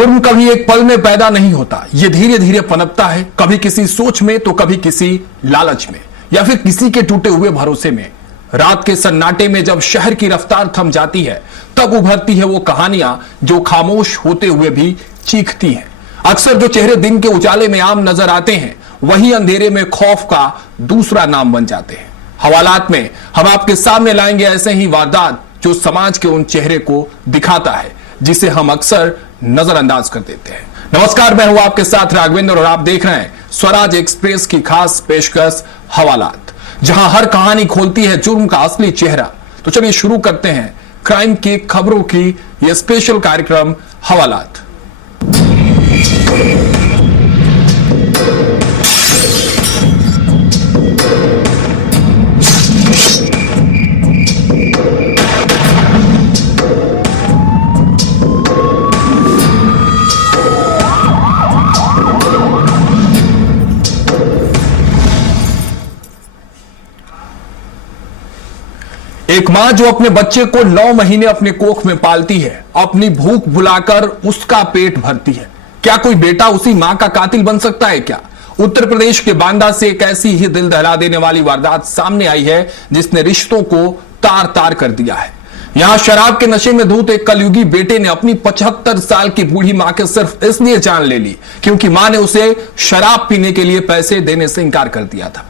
जुर्म कभी एक पल में पैदा नहीं होता, ये धीरे धीरे पनपता है, कभी किसी सोच में तो कभी किसी लालच में या फिर किसी के टूटे हुए भरोसे में। रात के सन्नाटे में जब शहर की रफ्तार थम जाती है तब उभरती है वो कहानियां जो खामोश होते हुए भी चीखती हैं। अक्सर जो चेहरे दिन के उजाले में आम नजर आते हैं वही अंधेरे में खौफ का दूसरा नाम बन जाते हैं। हवालात में हम आपके सामने लाएंगे ऐसे ही वारदात जो समाज के उन चेहरे को दिखाता है जिसे हम अक्सर नजरअंदाज कर देते हैं। नमस्कार, मैं हूं आपके साथ राघवेंद्र और आप देख रहे हैं स्वराज एक्सप्रेस की खास पेशकश हवालात, जहां हर कहानी खोलती है जुर्म का असली चेहरा। तो चलिए शुरू करते हैं क्राइम की खबरों की यह स्पेशल कार्यक्रम हवालात। एक मां जो अपने बच्चे को 9 महीने अपने कोख में पालती है, अपनी भूख बुलाकर उसका पेट भरती है। क्या कोई बेटा उसी मां का कातिल बन सकता है क्या? उत्तर प्रदेश के बांदा से एक ऐसी ही दिल दहला देने वाली वारदात सामने आई है जिसने रिश्तों को तार तार कर दिया है। यहां शराब के नशे में धूत एक कलयुगी बेटे ने अपनी 75 साल की बूढ़ी मां के सिर्फ इसलिए जान ले ली क्योंकि मां ने उसे शराब पीने के लिए पैसे देने से इंकार कर दिया था।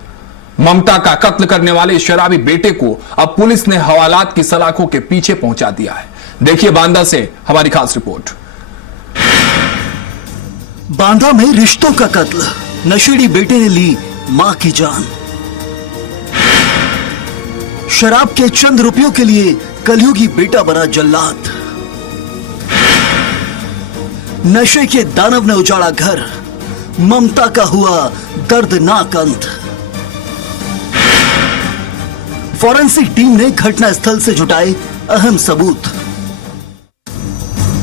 ममता का कत्ल करने वाले शराबी बेटे को अब पुलिस ने हवालात की सलाखों के पीछे पहुंचा दिया है। देखिए बांदा से हमारी खास रिपोर्ट। बांदा में रिश्तों का कत्ल, नशेड़ी बेटे ने ली मां की जान। शराब के चंद रुपयों के लिए कलयुगी बेटा बना जल्लाद। नशे के दानव ने उजाड़ा घर, ममता का हुआ दर्दनाक अंत। फॉरेंसिक टीम ने घटना स्थल से जुटाए अहम सबूत।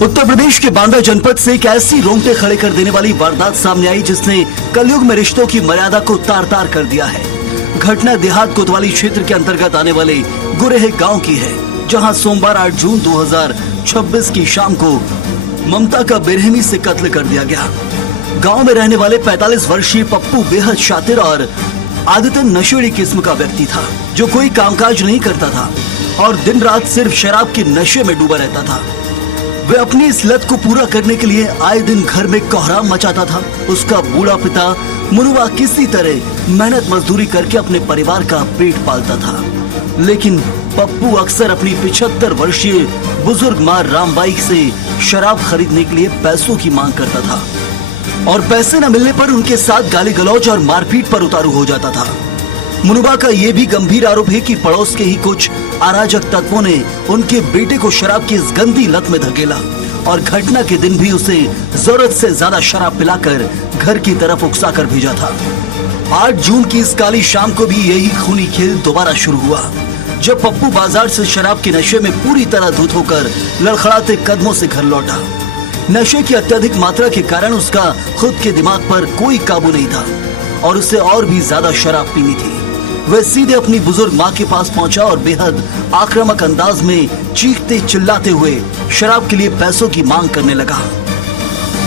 उत्तर प्रदेश के बांदा जनपद से एक ऐसी रोंगटे खड़े कर देने वाली वारदात सामने आई जिसने कलयुग में रिश्तों की मर्यादा को तार तार कर दिया है। घटना देहात कोतवाली क्षेत्र के अंतर्गत आने वाले गुरेह गांव की है, जहां सोमवार 8 जून 2026 की शाम को ममता का बेरहमी से कत्ल कर दिया गया। गांव में रहने वाले 45 वर्षीय पप्पू बेहद शातिर और आदतन नशेड़ी किस्म का व्यक्ति था, जो कोई कामकाज नहीं करता था और दिन रात सिर्फ शराब के नशे में डूबा रहता था। वह अपनी इस लत को पूरा करने के लिए आए दिन घर में कोहराम मचाता था। उसका बूढ़ा पिता मुनुआ किसी तरह मेहनत मजदूरी करके अपने परिवार का पेट पालता था, लेकिन पप्पू अक्सर अपनी 75 वर्षीय बुजुर्ग मां रामबाई से शराब खरीदने के लिए पैसों की मांग करता था और पैसे न मिलने पर उनके साथ गाली गलौज और मारपीट पर उतारू हो जाता था। मुनुबा का यह भी गंभीर आरोप है कि पड़ोस के ही कुछ अराजक तत्वों ने उनके बेटे को शराब की इस गंदी लत में धकेला और घटना के दिन भी उसे जरूरत से ज्यादा शराब पिलाकर घर की तरफ उकसा कर भेजा था। 8 जून की इस काली शाम को भी यही खूनी खेल दोबारा शुरू हुआ, जब पप्पू बाजार से शराब के नशे में पूरी तरह धुत होकर लड़खड़ाते कदमों से घर लौटा। नशे की अत्यधिक मात्रा के कारण उसका खुद के दिमाग पर कोई काबू नहीं था और उसे और भी ज्यादा शराब पीनी थी। वह सीधे अपनी बुजुर्ग मां के पास पहुंचा और बेहद आक्रामक अंदाज में चीखते चिल्लाते हुए शराब के लिए पैसों की मांग करने लगा।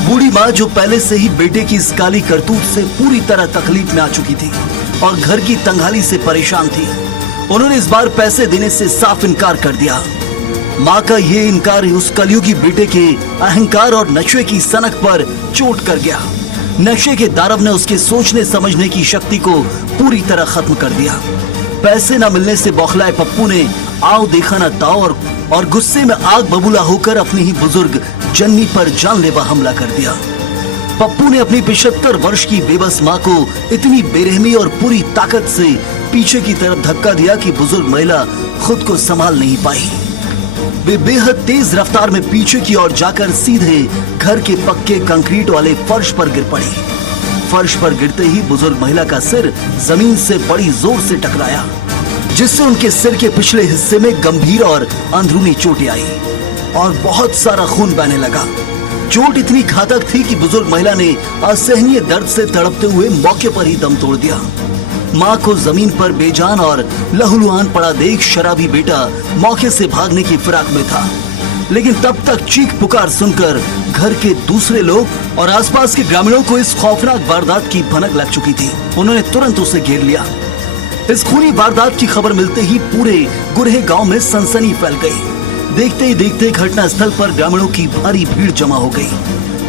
बूढ़ी मां, जो पहले से ही बेटे की इस काली करतूत से पूरी तरह तकलीफ में आ चुकी थी और घर की तंगहाली से परेशान थी, उन्होंने इस बार पैसे देने से साफ इनकार कर दिया। मां का ये इनकार उस कलयुगी बेटे के अहंकार और नशे की सनक पर चोट कर गया। नशे के दानव ने उसके सोचने समझने की शक्ति को पूरी तरह खत्म कर दिया। पैसे न मिलने से बौखलाए पप्पू ने आओ देखा न ताओ और गुस्से में आग बबूला होकर अपनी ही बुजुर्ग जन्नी पर जानलेवा हमला कर दिया। पप्पू ने अपनी 75 वर्ष की बेबस मां को इतनी बेरहमी और पूरी ताकत से पीछे की तरफ धक्का दिया कि बुजुर्ग महिला खुद को संभाल नहीं पाई। वे बेहद तेज रफ्तार में पीछे की ओर जाकर सीधे घर के पक्के कंक्रीट वाले फर्श पर गिर पड़ी। फर्श पर गिरते ही बुजुर्ग महिला का सिर जमीन से बड़ी जोर से टकराया, जिससे उनके सिर के पिछले हिस्से में गंभीर और अंदरूनी चोटें आई और बहुत सारा खून बहने लगा। चोट इतनी घातक थी कि बुजुर्ग महिला ने असहनीय दर्द से तड़पते हुए मौके पर ही दम तोड़ दिया। मां को जमीन पर बेजान और लहूलुहान पड़ा देख शराबी बेटा मौके से भागने की फिराक में था। लेकिन तब तक चीख पुकार सुनकर घर के दूसरे लोग और आसपास के ग्रामीणों को इस खौफनाक वारदात की भनक लग चुकी थी। उन्होंने तुरंत उसे घेर लिया। इस खूनी वारदात की खबर मिलते ही पूरे गुरहे गांव में सनसनी फैल गई। देखते ही देखते घटना स्थल पर ग्रामीणों की भारी भीड़ जमा हो गई।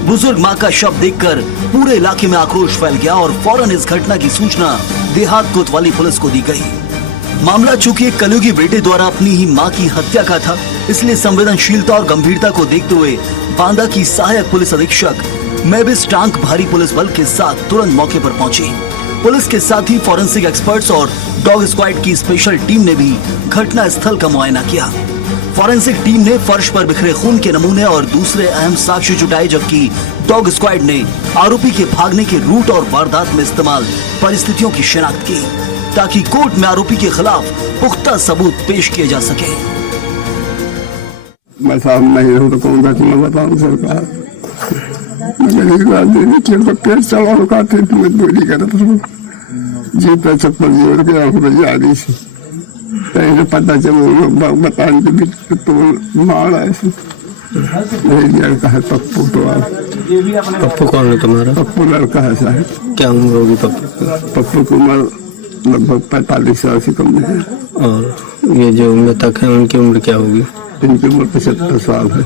बुजुर्ग मां का शव देखकर पूरे इलाके में आक्रोश फैल गया और फौरन इस घटना की सूचना देहात कोतवाली पुलिस को दी गई। मामला चूंकि एक कलयुगी बेटे द्वारा अपनी ही मां की हत्या का था, इसलिए संवेदनशीलता और गंभीरता को देखते हुए बांदा की सहायक पुलिस अधीक्षक मेबिस टांक भारी पुलिस बल के साथ तुरंत मौके पर पहुंची। पुलिस के साथ ही फॉरेंसिक एक्सपर्ट्स और डॉग स्क्वाड की स्पेशल टीम ने भी घटना स्थल का मुआयना किया। फॉरेंसिक टीम ने फर्श पर बिखरे खून के नमूने और दूसरे अहम साक्ष्य जुटाए, जबकि डॉग स्क्वाड ने आरोपी के भागने के रूट और वारदात में इस्तेमाल परिस्थितियों की शिनाख्त की, ताकि कोर्ट में आरोपी के खिलाफ पुख्ता सबूत पेश किए जा सके। मैं साहब नहीं हूँ तो कौन सा मैं बताऊँ सरकार, पेट चला रुका थे तो मजबूरी कर जी पे चप्पल जोड़ के आंख में जारी से पहले पता चलो बताने के बीच तो मार ऐसे नहीं लड़का है पप्पू। तो आप पप्पू कौन है तुम्हारा? पप्पू लड़का है साहब। क्या उम्र होगी पप्पू? पप्पू की उम्र लगभग 45 साल से कम है। और ये जो मृतक है उनकी उम्र क्या होगी? इनकी उम्र 75 साल है।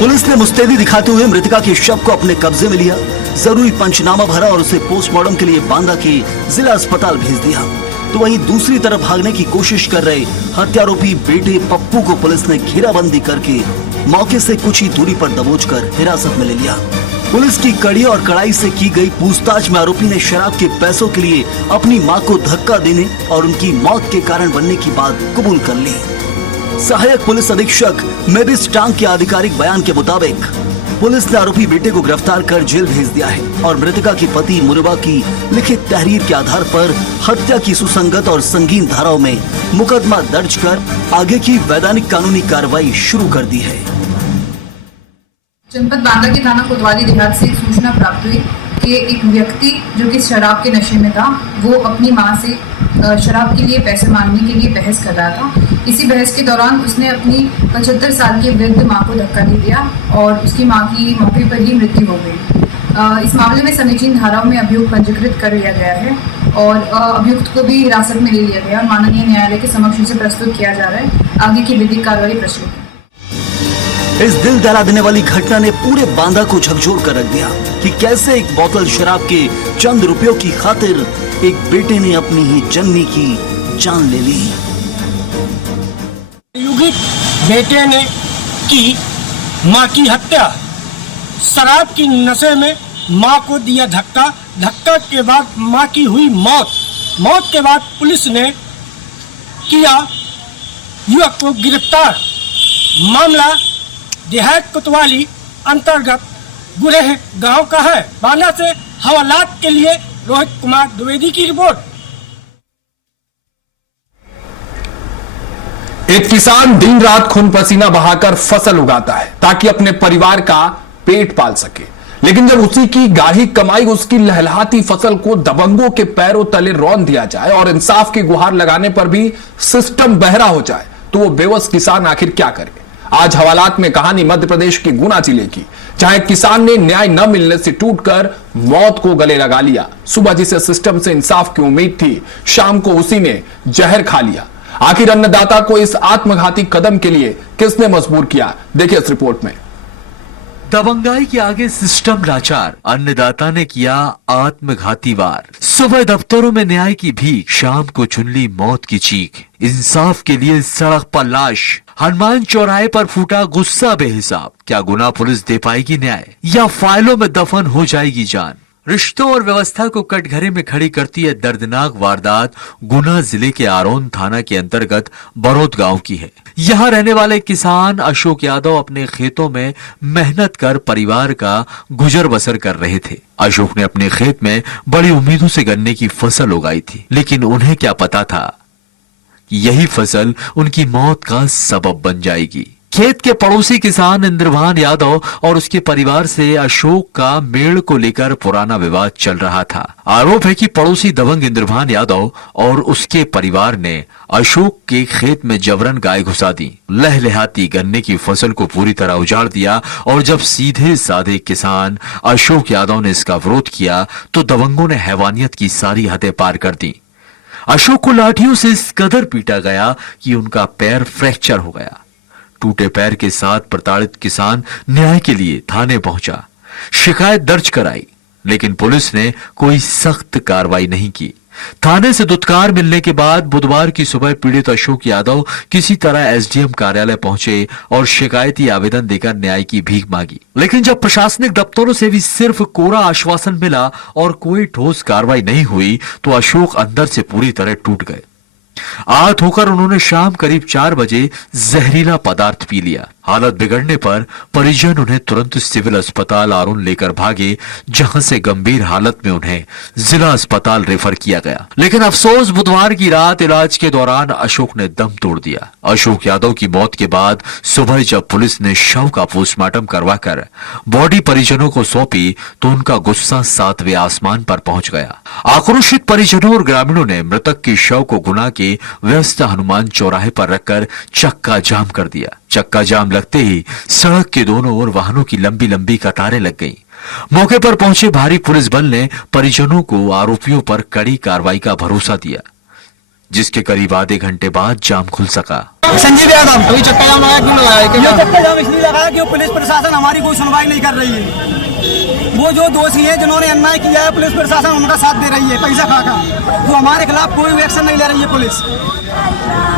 पुलिस ने मुस्तैदी दिखाते हुए मृतका के शव को अपने कब्जे में लिया, जरूरी पंचनामा भरा और उसे पोस्टमार्टम के लिए बांदा के जिला अस्पताल भेज दिया। तो वहीं दूसरी तरफ भागने की कोशिश कर रहे हत्यारोपी बेटे पप्पू को पुलिस ने घेराबंदी करके मौके से कुछ ही दूरी पर दबोचकर हिरासत में ले लिया। पुलिस की कड़ी और कड़ाई से की गई पूछताछ में आरोपी ने शराब के पैसों के लिए अपनी मां को धक्का देने और उनकी मौत के कारण बनने की बात कबूल कर ली। सहायक पुलिस अधीक्षक मेबिस टांग के आधिकारिक बयान के मुताबिक पुलिस ने आरोपी बेटे को गिरफ्तार कर जेल भेज दिया है और मृतका के पति मुनबा की लिखित तहरीर के आधार पर हत्या की सुसंगत और संगीन धाराओं में मुकदमा दर्ज कर आगे की वैधानिक कानूनी कार्रवाई शुरू कर दी है। जनपद बांदा के थाना कोतवाली देहात से सूचना प्राप्त हुई कि एक व्यक्ति जो कि शराब के नशे में था, वो अपनी मां से शराब के लिए पैसे मांगने के लिए बहस कर रहा था। इसी बहस के दौरान उसने अपनी 75 साल की वृद्ध मां को धक्का दे दिया और उसकी मां की मौके पर ही मृत्यु हो गई। इस मामले में समीचीन धाराओं में अभियोग पंजीकृत कर लिया गया है और अभियुक्त को भी हिरासत में ले लिया गया और माननीय न्यायालय के समक्ष उसे प्रस्तुत किया जा रहा है। आगे की विधिक कार्रवाई प्रस्तुत है। इस दिल दहला देने वाली घटना ने पूरे बांदा को झकझोर कर रख दिया कि कैसे एक बोतल शराब के चंद रुपयों की खातिर एक बेटे ने अपनी ही जननी की जान ले ली। युगिक बेटे ने की मां की हत्या, शराब की नशे में मां को दिया धक्का, धक्का के बाद मां की हुई मौत, मौत के बाद पुलिस ने किया युवक को गिरफ्तार। मामला देहात कोतवाली अंतर्गत गुरेह गांव का है। बांदा से हवालात के लिए रोहित कुमार द्विवेदी की रिपोर्ट। एक किसान दिन रात खून पसीना बहाकर फसल उगाता है ताकि अपने परिवार का पेट पाल सके, लेकिन जब उसी की गाढ़ी कमाई उसकी लहलहाती फसल को दबंगों के पैरों तले रौंद दिया जाए और इंसाफ की गुहार लगाने पर भी सिस्टम बहरा हो जाए, तो वो बेबस किसान आखिर क्या करे। आज हवालात में कहानी मध्य प्रदेश के गुना जिले की, जहां एक किसान ने न्याय न मिलने से टूटकर मौत को गले लगा लिया। सुबह जिसे सिस्टम से इंसाफ की उम्मीद थी, शाम को उसी ने जहर खा लिया। आखिर अन्नदाता को इस आत्मघाती कदम के लिए किसने मजबूर किया, देखिए इस रिपोर्ट में। दबंगाई के आगे सिस्टम लाचार, अन्नदाता ने किया आत्मघाती वार। सुबह दफ्तरों में न्याय की भीख, शाम को चुन ली मौत की चीख। इंसाफ के लिए सड़क पर लाश, हनुमान चौराहे पर फूटा गुस्सा बेहिसाब। क्या गुना पुलिस दे पाएगी न्याय या फाइलों में दफन हो जाएगी जान। रिश्तों और व्यवस्था को कटघरे में खड़ी करती है दर्दनाक वारदात गुना जिले के आरोन थाना के अंतर्गत बरौद गांव की है। यहाँ रहने वाले किसान अशोक यादव अपने खेतों में मेहनत कर परिवार का गुजर बसर कर रहे थे। अशोक ने अपने खेत में बड़ी उम्मीदों से गन्ने की फसल उगाई थी, लेकिन उन्हें क्या पता था कि यही फसल उनकी मौत का सबब बन जाएगी। खेत के पड़ोसी किसान इंद्रभान यादव और उसके परिवार से अशोक का मेड़ को लेकर पुराना विवाद चल रहा था। आरोप है कि पड़ोसी दबंग इंद्रभान यादव और उसके परिवार ने अशोक के खेत में जबरन गाय घुसा दी, लहलहाती गन्ने की फसल को पूरी तरह उजाड़ दिया और जब सीधे साधे किसान अशोक यादव ने इसका विरोध किया तो दबंगों ने हैवानियत की सारी हदें पार कर दी। अशोक को लाठियों से इस कदर पीटा गया कि उनका पैर फ्रैक्चर हो गया। टूटे पैर के साथ प्रताड़ित किसान न्याय के लिए थाने पहुंचा, शिकायत दर्ज कराई, लेकिन पुलिस ने कोई सख्त कार्रवाई नहीं की। थाने से दुत्कार मिलने के बाद बुधवार की सुबह पीड़ित अशोक यादव किसी तरह एसडीएम कार्यालय पहुंचे और शिकायती आवेदन देकर न्याय की भीख मांगी, लेकिन जब प्रशासनिक दफ्तरों से भी सिर्फ कोरा आश्वासन मिला और कोई ठोस कार्रवाई नहीं हुई तो अशोक अंदर से पूरी तरह टूट गए। आहत होकर उन्होंने शाम करीब 4 बजे जहरीला पदार्थ पी लिया। हालत बिगड़ने पर परिजन उन्हें तुरंत सिविल अस्पताल आरुण लेकर भागे, जहां से गंभीर हालत में उन्हें जिला अस्पताल रेफर किया गया। लेकिन अफसोस, बुधवार की रात इलाज के दौरान अशोक ने दम तोड़ दिया। अशोक यादव की मौत के बाद सुबह जब पुलिस ने शव का पोस्टमार्टम करवाकर बॉडी परिजनों को सौंपी तो उनका गुस्सा 7वें आसमान पर पहुंच गया। आक्रोशित परिजनों और ग्रामीणों ने मृतक के शव को गुना के व्यस्त हनुमान चौराहे पर रखकर चक्का जाम कर दिया। चक्का जाम लगते ही सड़क के दोनों ओर वाहनों की लंबी लंबी कतारें लग गईं। मौके पर पहुंचे भारी पुलिस बल ने परिजनों को आरोपियों पर कड़ी कार्रवाई का भरोसा दिया, जिसके करीब आधे घंटे बाद जाम खुल सका। संजीव यादव तो चक्का जाम लगाया, क्यों लगाया? चक्का जाम इसलिए लगाया कि पुलिस प्रशासन हमारी कोई सुनवाई नहीं कर रही है। वो जो दोषी है जिन्होंने अन्याय किया है, पुलिस प्रशासन उनका साथ दे रही है पैसा खाकर, तो हमारे खिलाफ कोई एक्शन नहीं ले रही है पुलिस,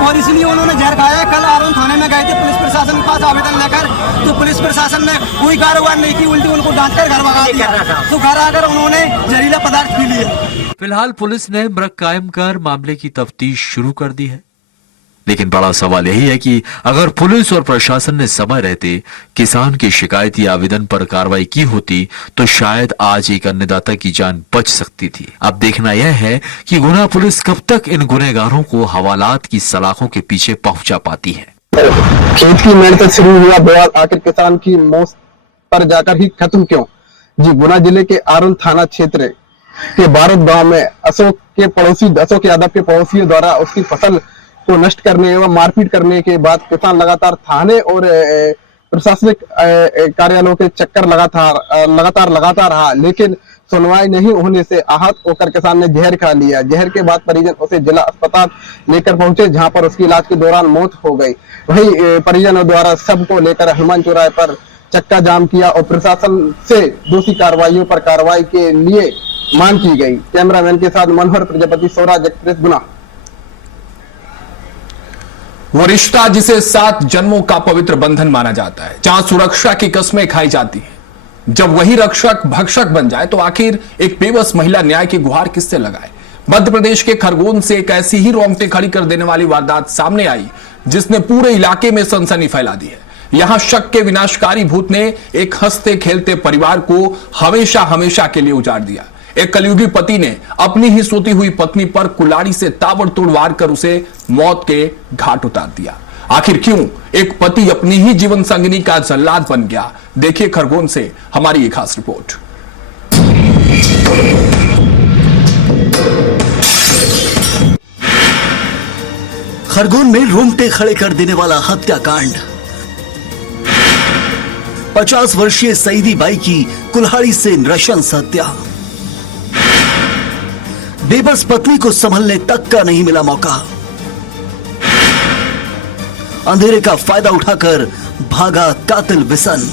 और इसलिए उन्होंने जहर खाया। कल आरोन थाने में गए थे पुलिस प्रशासन के पास आवेदन लेकर, तो पुलिस प्रशासन ने कोई कार्रवाई नहीं की, उल्टी उनको डांट कर घर भगा दिया। तो घर आकर उन्होंने जहरीला पदार्थ पी लिया। फिलहाल पुलिस ने मृत कायम कर मामले की तफ्तीश शुरू कर दी है, लेकिन बड़ा सवाल यही है कि अगर पुलिस और प्रशासन ने समय रहते किसान के शिकायती आवेदन पर कार्रवाई की होती तो शायद आज एक अन्नदाता की जान बच सकती थी। अब देखना यह है कि गुना पुलिस कब तक इन गुनहगारों को हवालात की सलाखों के पीछे पहुंचा पाती है। खेत की मेहनत से शुरू हुआ बवाल आखिर किसान की मौत पर जाकर ही खत्म क्यों? जी, गुना जिले के आरुण थाना क्षेत्र के बारत गांव में अशोक यादव के पड़ोसियों द्वारा उसकी फसल को नष्ट करने एवं मारपीट करने के बाद किसान लगातार थाने और प्रशासनिक कार्यालयों के चक्कर लगातार लगाता रहा, लेकिन सुनवाई नहीं होने से आहत होकर किसान ने जहर खा लिया। जहर के बाद परिजन उसे जिला अस्पताल लेकर पहुंचे, जहां पर उसकी इलाज के दौरान मौत हो गई। वहीं परिजनों द्वारा सब को लेकर हनुमान चौराहे पर चक्का जाम किया और प्रशासन से दोषी कार्रवाइयों पर कार्रवाई के लिए मांग की गई। कैमरामैन के साथ मनोहर प्रजापति, स्वराज एक्सप्रेस, गुना। वो रिश्ता जिसे 7 जन्मों का पवित्र बंधन माना जाता है, जहां सुरक्षा की कस्में खाई जाती हैं, जब वही रक्षक भक्षक बन जाए तो आखिर एक बेबस महिला न्याय की गुहार किससे लगाए? मध्य प्रदेश के खरगोन से एक ऐसी ही रोंगटे खड़ी कर देने वाली वारदात सामने आई जिसने पूरे इलाके में सनसनी फैला दी है। यहां शक के विनाशकारी भूत ने एक हंसते खेलते परिवार को हमेशा हमेशा के लिए उजाड़ दिया। एक कलयुगी पति ने अपनी ही सोती हुई पत्नी पर कुल्हाड़ी से ताबड़तोड़ वार कर उसे मौत के घाट उतार दिया। आखिर क्यों एक पति अपनी ही जीवन संगिनी का जल्लाद बन गया? देखिए खरगोन से हमारी एक खास रिपोर्ट। खरगोन में रोंगटे खड़े कर देने वाला हत्याकांड। 50 वर्षीय सईदी बाई की कुल्हाड़ी से नृशंस हत्या। बेबस पत्नी को संभलने तक का नहीं मिला मौका। अंधेरे का फायदा उठाकर भागा कातिल विसन।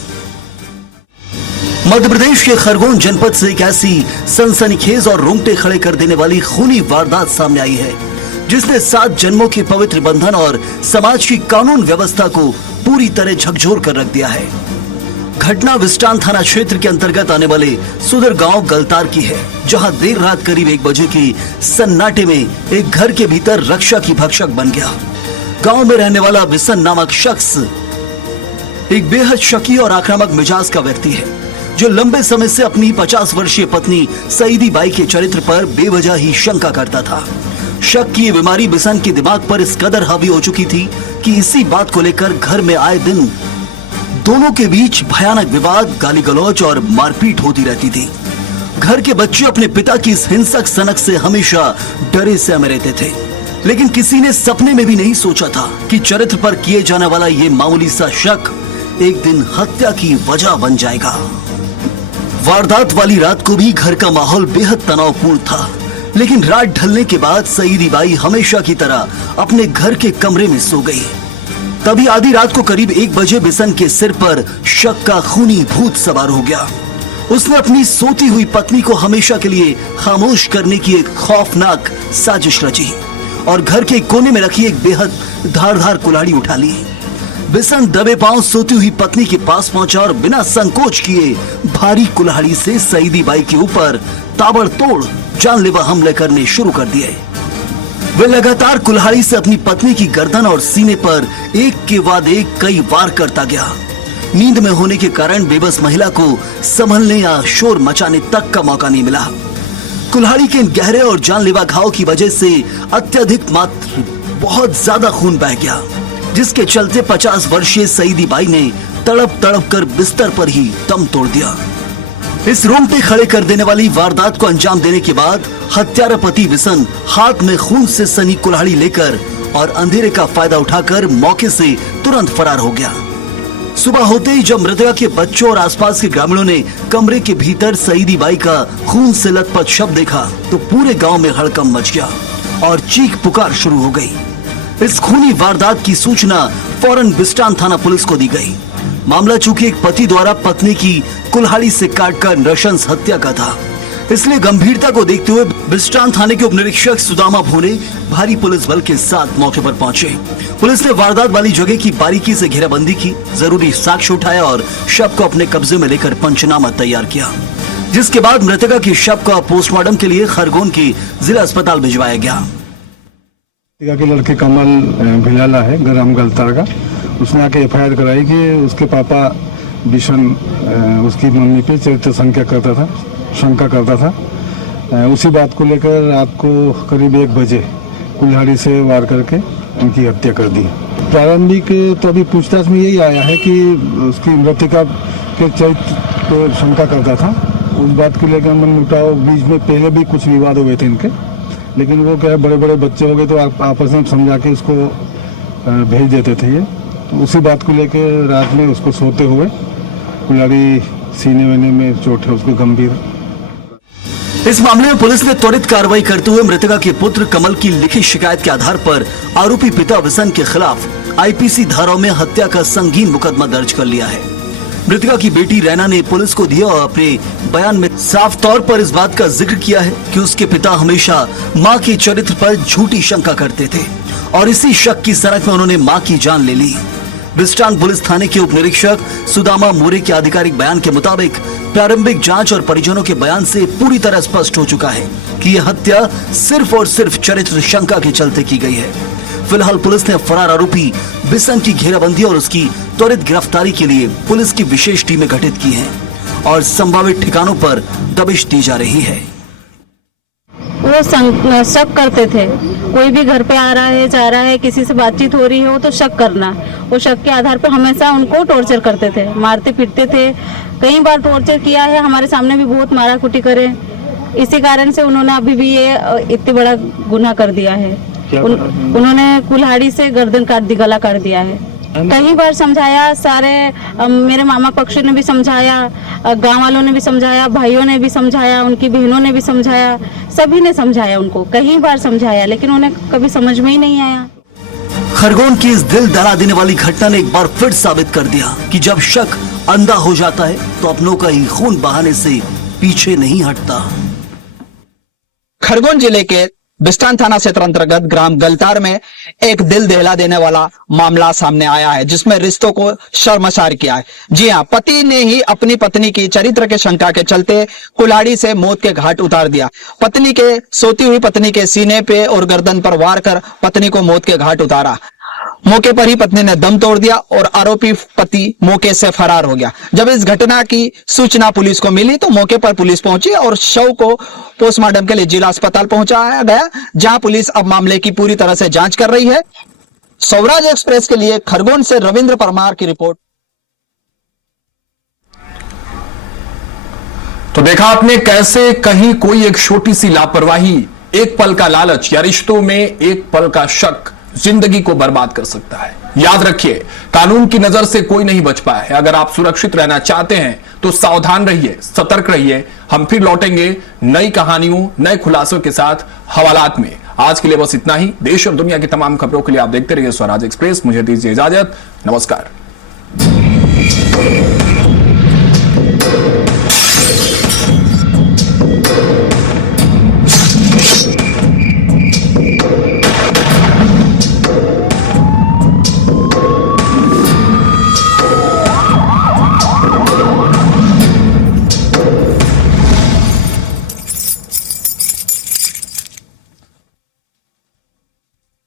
मध्य प्रदेश के खरगोन जनपद से एक ऐसी सनसनीखेज और रोंगटे खड़े कर देने वाली खूनी वारदात सामने आई है जिसने 7 जन्मों के पवित्र बंधन और समाज की कानून व्यवस्था को पूरी तरह झकझोर कर रख दिया है। घटना विस्टान थाना क्षेत्र के अंतर्गत आने वाले सुदर गांव गलतार की है, जहां देर रात करीब 1 बजे के सन्नाटे में एक घर के भीतर रक्षा की भक्षक बन गया। गांव में रहने वाला विसन नामक शख्स एक बेहद शकी और आक्रामक मिजाज का व्यक्ति है, जो लंबे समय से अपनी 50 वर्षीय पत्नी सईदी बाई के चरित्र पर बेवजह ही शंका करता था। शक की ये बीमारी बिसन के दिमाग पर इस कदर हावी हो चुकी थी कि इसी बात को लेकर घर में आए दिन दोनों के बीच भयानक विवाद, गाली गलौज और मारपीट होती रहती थी। घर के बच्चे अपने पिता की इस हिंसक सनक से हमेशा डरे सहमे रहते थे, लेकिन किसी ने सपने में भी नहीं सोचा था कि चरित्र पर किए जाने वाला ये मामूली सा शक एक दिन हत्या की वजह बन जाएगा। वारदात वाली रात को भी घर का माहौल बेहद तनावपूर्ण था, लेकिन रात ढलने के बाद सईदी बाई हमेशा की तरह अपने घर के कमरे में सो गई। तभी आधी रात को करीब 1 बजे बिसन के सिर पर शक का खूनी भूत सवार हो गया। उसने अपनी सोती हुई पत्नी को हमेशा के लिए खामोश करने की एक खौफनाक साजिश रची और घर के कोने में रखी एक बेहद धारदार कुल्हाड़ी उठा ली। बिसन दबे पांव सोती हुई पत्नी के पास पहुंचा और बिना संकोच किए भारी कुल्हाड़ी से सईदी बाई के ऊपर ताबड़तोड़ जानलेवा हमले करने शुरू कर दिए। वे लगातार कुल्हाड़ी से अपनी पत्नी की गर्दन और सीने पर एक के बाद एक कई वार करता गया। नींद में होने के कारण बेबस महिला को संभलने या शोर मचाने तक का मौका नहीं मिला। कुल्हाड़ी के गहरे और जानलेवा घाव की वजह से अत्यधिक मात्रा बहुत ज्यादा खून बह गया, जिसके चलते 50 वर्षीय सईदी बाई ने तड़प तड़प कर बिस्तर पर ही दम तोड़ दिया। इस रोंगटे खड़े कर देने वाली वारदात को अंजाम देने के बाद हत्यारा पति बिसन हाथ में खून से सनी कुल्हाड़ी लेकर और अंधेरे का फायदा उठाकर मौके से तुरंत फरार हो गया। सुबह होते ही जब मृतका के बच्चों और आसपास के ग्रामीणों ने कमरे के भीतर सईदी बाई का खून से लथपथ शव देखा तो पूरे गांव में हड़कंप मच गया और चीख पुकार शुरू हो गई। इस खूनी वारदात की सूचना फौरन बिस्टान थाना पुलिस को दी गई। मामला चूंकि एक पति द्वारा पत्नी की कुल्हाड़ी से काटकर नृशंस हत्या का था, इसलिए गंभीरता को देखते हुए बिस्टान थाने के उप निरीक्षक सुदामा भोने भारी पुलिस बल के साथ मौके पर पहुंचे। पुलिस ने वारदात वाली जगह की बारीकी से घेराबंदी की, जरूरी साक्ष्य उठाया और शव को अपने कब्जे में लेकर पंचनामा तैयार किया, जिसके बाद मृतका के शव को पोस्टमार्टम के लिए खरगोन के जिला अस्पताल भिजवाया गया। के लड़के कमल भिलाला है ग्राम गलतार का, उसने आके एफआईआर कराई कि उसके पापा बिशन उसकी मम्मी पे चरित्र शंका करता था। उसी बात को लेकर रात को करीब 1 बजे कुल्हाड़ी से वार करके उनकी हत्या कर दी। प्रारंभिक तो अभी पूछताछ में यही आया है कि उसकी मृतका के चरित्र पर शंका करता था। उस बात को लेकर मनमुटाव बीच में पहले भी कुछ विवाद हुए थे इनके, लेकिन वो क्या बड़े बड़े बच्चे हो गए तो आपस में समझा के उसको भेज देते थे। ये तो उसी बात को लेकर रात में उसको सोते हुए कुल्हाड़ी सीने वेने में चोट है उसको गंभीर। इस मामले में पुलिस ने त्वरित कार्रवाई करते हुए मृतका के पुत्र कमल की लिखित शिकायत के आधार पर आरोपी पिता बिसन के खिलाफ आईपीसी धाराओं में हत्या का संगीन मुकदमा दर्ज कर लिया है। मृतका की बेटी रैना ने पुलिस को दिया और अपने बयान में साफ तौर पर इस बात का जिक्र किया है कि उसके पिता हमेशा मां के चरित्र पर झूठी शंका करते थे और इसी शक की सनक में उन्होंने मां की जान ले ली। बिस्टान पुलिस थाने के उप निरीक्षक सुदामा मोरे के आधिकारिक बयान के मुताबिक प्रारंभिक जांच और परिजनों के बयान से पूरी तरह स्पष्ट हो चुका है कि यह हत्या सिर्फ और सिर्फ चरित्र शंका के चलते की गई है। फिलहाल पुलिस ने फरार आरोपी बिसन की घेराबंदी और उसकी त्वरित गिरफ्तारी के लिए पुलिस की विशेष टीमें गठित की हैं और संभावित ठिकानों पर दबिश दी जा रही है। वो शक करते थे, कोई भी घर पे आ रहा है जा रहा है किसी से बातचीत हो रही है वो तो शक करना, वो शक के आधार पर हमेशा उनको टॉर्चर करते थे, मारते पीटते थे। कई बार टॉर्चर किया है, हमारे सामने भी बहुत मारा कुटी करे। इसी कारण से उन्होंने अभी भी ये इतने बड़ा गुनाह कर दिया है। उन्होंने कुल्हाड़ी से गर्दन काट दी, गला काट दिया है। कई बार समझाया, सारे मेरे मामा पक्ष ने भी समझाया, गांव वालों ने भी समझाया, भाइयों ने भी समझाया, उनकी बहनों ने भी समझाया, सभी ने समझाया उनको, कई बार समझाया, लेकिन उन्हें कभी समझ में ही नहीं आया। खरगोन की इस दिल दहला देने वाली घटना ने एक बार फिर साबित कर दिया कि जब शक अंधा हो जाता है तो अपनों का ही खून बहाने से पीछे नहीं हटता। खरगोन जिले के बिस्टान थाना क्षेत्र अंतर्गत ग्राम गलतार में एक दिल दहला देने वाला मामला सामने आया है, जिसमें रिश्तों को शर्मसार किया है। जी हां, पति ने ही अपनी पत्नी की चरित्र के शंका के चलते कुल्हाड़ी से मौत के घाट उतार दिया। पत्नी के सोती हुई पत्नी के सीने पे और गर्दन पर वार कर पत्नी को मौत के घाट उतारा। मौके पर ही पत्नी ने दम तोड़ दिया और आरोपी पति मौके से फरार हो गया। जब इस घटना की सूचना पुलिस को मिली तो मौके पर पुलिस पहुंची और शव को पोस्टमार्टम के लिए जिला अस्पताल पहुंचाया गया, जहां पुलिस अब मामले की पूरी तरह से जांच कर रही है। स्वराज एक्सप्रेस के लिए खरगोन से रविंद्र परमार की रिपोर्ट। तो देखा आपने कैसे कहीं कोई एक छोटी सी लापरवाही, एक पल का लालच या रिश्तों में एक पल का शक जिंदगी को बर्बाद कर सकता है। याद रखिए, कानून की नजर से कोई नहीं बच पाया है। अगर आप सुरक्षित रहना चाहते हैं तो सावधान रहिए, सतर्क रहिए। हम फिर लौटेंगे नई कहानियों, नए खुलासों के साथ हवालात में। आज के लिए बस इतना ही। देश और दुनिया की तमाम खबरों के लिए आप देखते रहिए स्वराज एक्सप्रेस। मुझे दीजिए इजाजत। नमस्कार।